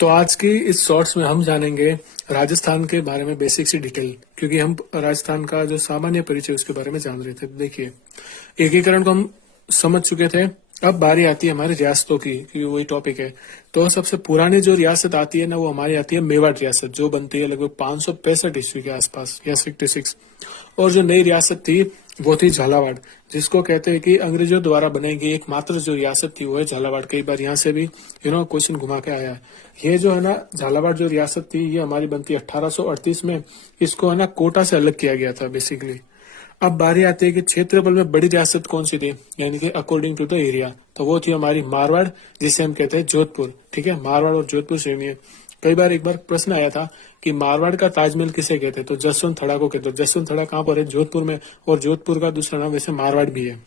तो आज की इस शॉर्ट्स में हम जानेंगे राजस्थान के बारे में बेसिक सी डिटेल, क्योंकि हम राजस्थान का जो सामान्य परिचय उसके बारे में जान रहे थे। देखिए, एकीकरण को हम समझ चुके थे। अब बारी आती है हमारी रियासतों की, क्योंकि वही टॉपिक है। तो सबसे पुरानी जो रियासत आती है ना, वो हमारी आती है मेवाड़ रियासत, जो बनती है लगभग 565 ईस्वी के आसपास या 66। और जो नई रियासत थी वो थी झालावाड़, जिसको कहते हैं कि अंग्रेजों द्वारा बनाई गई एकमात्र जो रियासत थी वो है झालावाड़। कई बार यहाँ से भी क्वेश्चन घुमा के आया है। ये जो है ना झालावाड़ जो रियासत थी, ये हमारी बनती है 1838 में। इसको है ना कोटा से अलग किया गया था बेसिकली। अब बारी आती है कि क्षेत्रफल में बड़ी रियासत कौन सी थी, यानी कि अकॉर्डिंग टू द एरिया। तो वो थी हमारी मारवाड़, जिसे हम कहते हैं जोधपुर। ठीक है, मारवाड़ और जोधपुर सेम ही है। कई बार एक बार प्रश्न आया था कि मारवाड़ का ताजमहल किसे कहते हैं, तो जसवंत थड़ा को कहते हैं। जसवंत थड़ा कहाँ पर है? जोधपुर में। और जोधपुर का दूसरा नाम वैसे मारवाड़ भी है।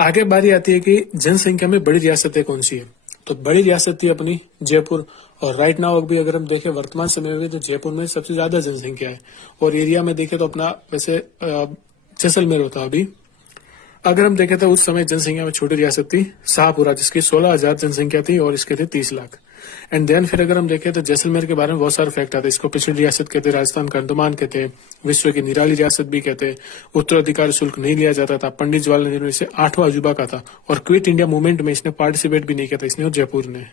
आगे बारी आती है कि जनसंख्या में बड़ी रियासतें कौन सी है। तो बड़ी रियासत थी अपनी जयपुर। और राइट नाउ अभी अगर हम देखें वर्तमान समय में, तो जयपुर में सबसे ज्यादा जनसंख्या है। और एरिया में देखें तो अपना वैसे जैसलमेर होता अभी। अगर हम देखें तो उस समय जनसंख्या में छोटी रियासत थी शाहपुरा, जिसकी 16,000 जनसंख्या थी और इसके थे 30 लाख। एंड देन फिर अगर हम देखें तो जैसलमेर के बारे में बहुत सारे फैक्ट आते हैं। इसको पिछड़ी रियासत कहते हैं, राजस्थान का अंडमान कहते हैं, विश्व की निराली रियासत भी कहते हैं। उत्तराधिकारी शुल्क नहीं लिया जाता था। पंडित जवाहरलाल नेहरू इसे 8वां अजूबा का था। और क्विट इंडिया मूवमेंट में इसने पार्टिसिपेट भी नहीं किया था, इसने और जयपुर ने।